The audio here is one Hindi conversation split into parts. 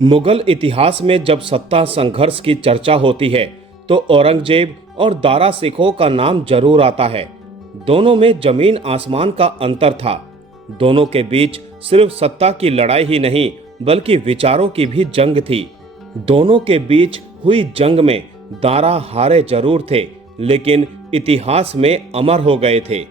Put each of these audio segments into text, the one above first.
मुगल इतिहास में जब सत्ता संघर्ष की चर्चा होती है तो औरंगजेब और दारा सिकोह का नाम जरूर आता है। दोनों में जमीन आसमान का अंतर था। दोनों के बीच सिर्फ सत्ता की लड़ाई ही नहीं बल्कि विचारों की भी जंग थी। दोनों के बीच हुई जंग में दारा हारे जरूर थे लेकिन इतिहास में अमर हो गए थे।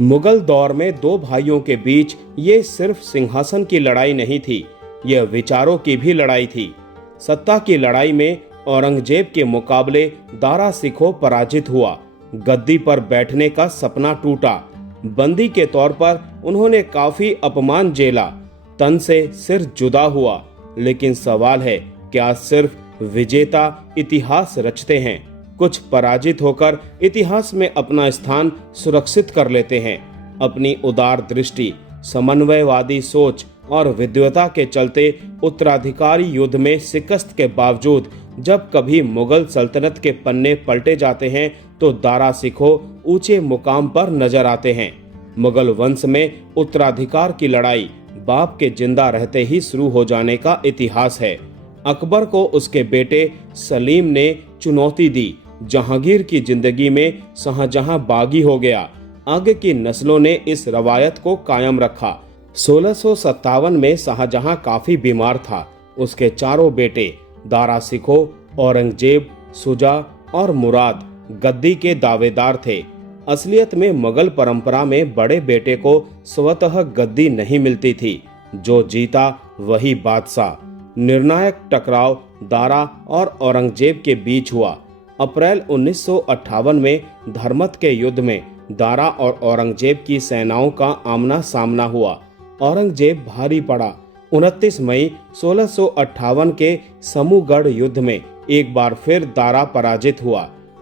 मुगल दौर में दो भाइयों के बीच ये सिर्फ सिंहासन की लड़ाई नहीं थी, यह विचारों की भी लड़ाई थी। सत्ता की लड़ाई में औरंगजेब के मुकाबले दारा सिकोह पराजित हुआ। गद्दी पर बैठने का सपना टूटा। बंदी के तौर पर उन्होंने काफी अपमान झेला। तन से सिर जुदा हुआ। लेकिन सवाल है, क्या सिर्फ विजेता इतिहास रचते हैं? कुछ पराजित होकर इतिहास में अपना स्थान सुरक्षित कर लेते हैं। अपनी उदार दृष्टि, समन्वयवादी सोच और विद्वता के चलते उत्तराधिकारी युद्ध में शिकस्त के बावजूद जब कभी मुगल सल्तनत के पन्ने पलटे जाते हैं तो दारा सिकोह ऊंचे मुकाम पर नजर आते हैं। मुगल वंश में उत्तराधिकार की लड़ाई बाप के जिंदा रहते ही शुरू हो जाने का इतिहास है। अकबर को उसके बेटे सलीम ने चुनौती दी। जहांगीर की जिंदगी में शाहजहां बागी हो गया। आगे की नस्लों ने इस रवायत को कायम रखा। 1657 में शाहजहां काफी बीमार था। उसके चारों बेटे दारा सिकोह, औरंगजेब, शुजा और मुराद गद्दी के दावेदार थे। असलियत में मुगल परंपरा में बड़े बेटे को स्वतः गद्दी नहीं मिलती थी। जो जीता वही बादशाह। निर्णायक टकराव दारा और औरंगजेब के बीच हुआ। अप्रैल 1958 में धर्मत के युद्ध में दारा और औरंगजेब की सेनाओं का आमना सामना हुआ। औरंगजेब भारी पड़ा। 29 मई 1658 के समूहगढ़ युद्ध में एक बार फिर दारा पराजित हुआ।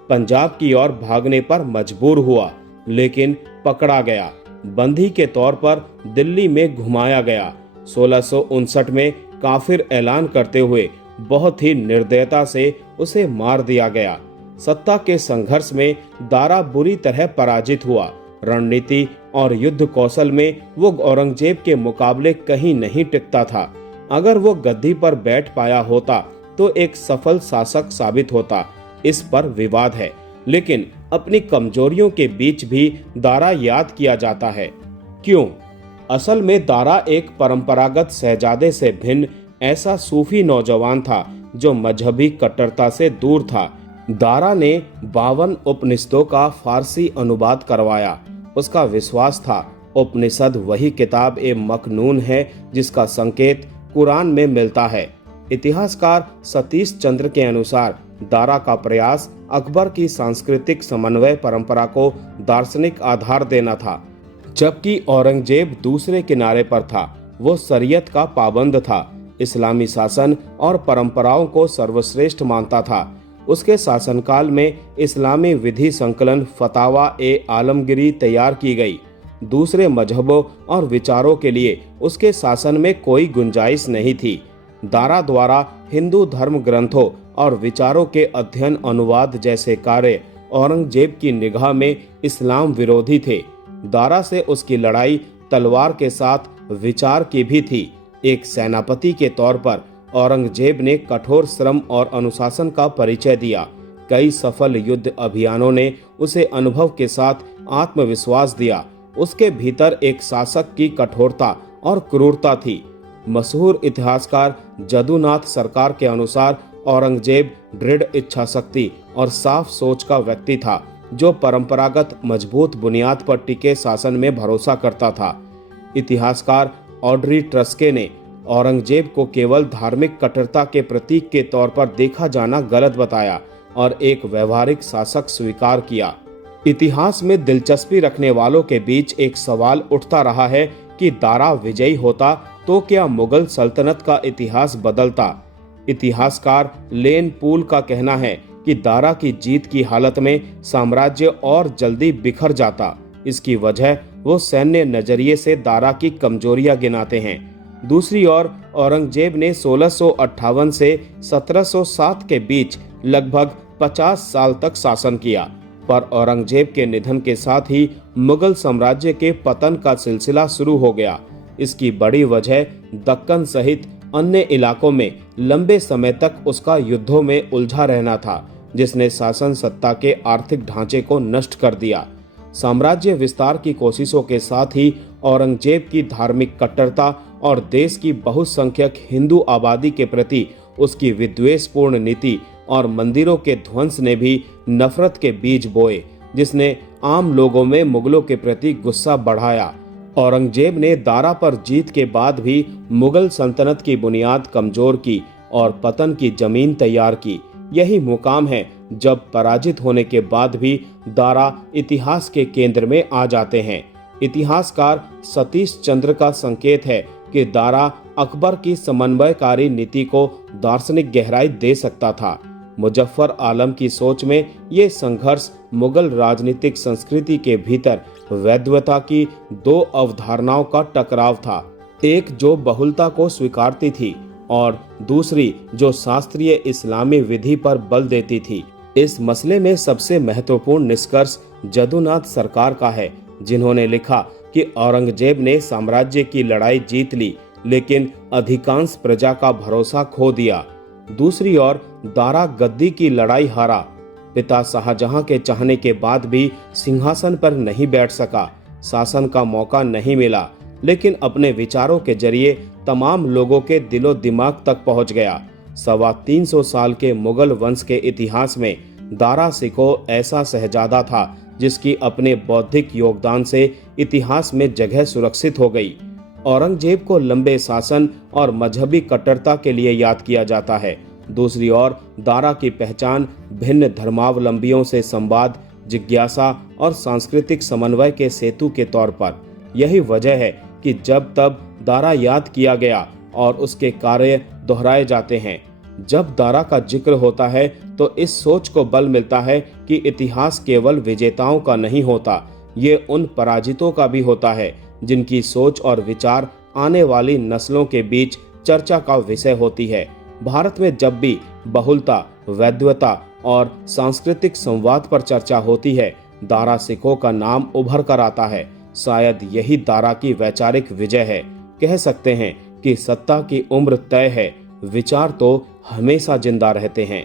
पंजाब की ओर भागने पर मजबूर हुआ लेकिन पकड़ा गया। बंदी के तौर पर दिल्ली में घुमाया गया। 1659 में काफिर ऐलान करते हुए बहुत ही निर्दयता से उसे मार दिया गया। सत्ता के संघर्ष में दारा बुरी तरह पराजित हुआ। रणनीति और युद्ध कौशल में वो औरंगजेब के मुकाबले कहीं नहीं टिकता था। अगर वो गद्दी पर बैठ पाया होता तो एक सफल शासक साबित होता। इस पर विवाद है लेकिन अपनी कमजोरियों के बीच भी दारा याद किया जाता है। क्यों? असल में दारा एक परंपरागत शहजादे से भिन्न ऐसा सूफी नौजवान था जो मजहबी कट्टरता से दूर था। दारा ने 52 उपनिषदों का फारसी अनुवाद करवाया। उसका विश्वास था उपनिषद वही किताब ए मकनून है जिसका संकेत कुरान में मिलता है। इतिहासकार सतीश चंद्र के अनुसार दारा का प्रयास अकबर की सांस्कृतिक समन्वय परंपरा को दार्शनिक आधार देना था, जबकि औरंगजेब दूसरे किनारे पर था। वो शरीयत का पाबंद था, इस्लामी शासन और परंपराओं को सर्वश्रेष्ठ मानता था। उसके शासनकाल में इस्लामी विधि संकलन फतावा ए आलमगिरी तैयार की गई। दूसरे मजहबों और विचारों के लिए उसके शासन में कोई गुंजाइश नहीं थी। दारा द्वारा हिंदू धर्म ग्रंथों और विचारों के अध्ययन अनुवाद जैसे कार्य औरंगजेब की निगाह में इस्लाम विरोधी थे। दारा से उसकी लड़ाई तलवार के साथ विचार की भी थी। एक सेनापति के तौर पर औरंगजेब ने कठोर श्रम और अनुशासन का परिचय दिया। कई सफल युद्ध अभियानों ने उसे अनुभव के साथ आत्मविश्वास दिया। उसके भीतर एक शासक की कठोरता और क्रूरता थी। मशहूर इतिहासकार जदुनाथ सरकार के अनुसार औरंगजेब दृढ़ इच्छाशक्ति और साफ सोच का व्यक्ति था जो परंपरागत मजबूत बुनियाद पर टिके शासन में भरोसा करता था। इतिहासकार ऑड्री ट्रस्के ने औरंगजेब को केवल धार्मिक कट्टरता के प्रतीक के तौर पर देखा जाना गलत बताया और एक व्यवहारिक शासक स्वीकार किया। इतिहास में दिलचस्पी रखने वालों के बीच एक सवाल उठता रहा है कि दारा विजयी होता तो क्या मुगल सल्तनत का इतिहास बदलता। इतिहासकार लेन पूल का कहना है कि दारा की जीत की हालत में साम्राज्य और जल्दी बिखर जाता। इसकी वजह वो सैन्य नजरिए से दारा की कमजोरियां गिनाते हैं। दूसरी ओर औरंगजेब ने 1658 से 1707 के बीच लगभग 50 साल तक शासन किया, पर औरंगजेब के निधन के साथ ही मुगल साम्राज्य के पतन का सिलसिला शुरू हो गया। इसकी बड़ी वजह दक्कन सहित अन्य इलाकों में लंबे समय तक उसका युद्धों में उलझा रहना था, जिसने शासन सत्ता के आर्थिक ढांचे को नष्ट कर दिया। साम्राज्य विस्तार की कोशिशों के साथ ही औरंगजेब की धार्मिक कट्टरता और देश की बहुसंख्यक हिंदू आबादी के प्रति उसकी विद्वेषपूर्ण नीति और मंदिरों के ध्वंस ने भी नफरत के बीज बोए, जिसने आम लोगों में मुगलों के प्रति गुस्सा बढ़ाया। औरंगजेब ने दारा पर जीत के बाद भी मुगल सल्तनत की बुनियाद कमजोर की और पतन की जमीन तैयार की। यही मुकाम है जब पराजित होने के बाद भी दारा इतिहास के केंद्र में आ जाते हैं। इतिहासकार सतीश चंद्र का संकेत है कि दारा अकबर की समन्वयकारी नीति को दार्शनिक गहराई दे सकता था। मुजफ्फर आलम की सोच में ये संघर्ष मुगल राजनीतिक संस्कृति के भीतर वैद्यता की दो अवधारणाओं का टकराव था, एक जो बहुलता को स्वीकारती थी और दूसरी जो शास्त्रीय इस्लामी विधि पर बल देती थी। इस मसले में सबसे महत्वपूर्ण निष्कर्ष जदुनाथ सरकार का है, जिन्होंने लिखा कि औरंगजेब ने साम्राज्य की लड़ाई जीत ली, लेकिन अधिकांश प्रजा का भरोसा खो दिया। दूसरी ओर दारा गद्दी की लड़ाई हारा, पिता शाहजहां के चाहने के बाद भी सिंहासन पर नहीं बैठ सका, शासन का मौका नहीं मिला, लेकिन अपने विचारों के जरिए तमाम लोगों के दिलो दिमाग तक पहुंच गया। 325 साल के मुगल वंश के इतिहास में दारा सिकोह ऐसा शहजादा था जिसकी अपने बौद्धिक योगदान से इतिहास में जगह सुरक्षित हो गई। औरंगजेब को लंबे शासन और मजहबी कट्टरता के लिए याद किया जाता है। दूसरी ओर दारा की पहचान भिन्न धर्मावलंबियों से संवाद, जिज्ञासा और सांस्कृतिक समन्वय के सेतु के तौर पर। यही वजह है कि जब तब दारा याद किया गया और उसके कार्य दोहराए जाते हैं। जब दारा का जिक्र होता है तो इस सोच को बल मिलता है कि इतिहास केवल विजेताओं का नहीं होता, ये उन पराजितों का भी होता है जिनकी सोच और विचार आने वाली नस्लों के बीच चर्चा का विषय होती है। भारत में जब भी बहुलता, वैद्यता और सांस्कृतिक संवाद पर चर्चा होती है, दारा सिकोह का नाम उभर कर आता है। शायद यही दारा की वैचारिक विजय है। कह सकते हैं कि सत्ता की उम्र तय है, विचार तो हमेशा जिंदा रहते हैं।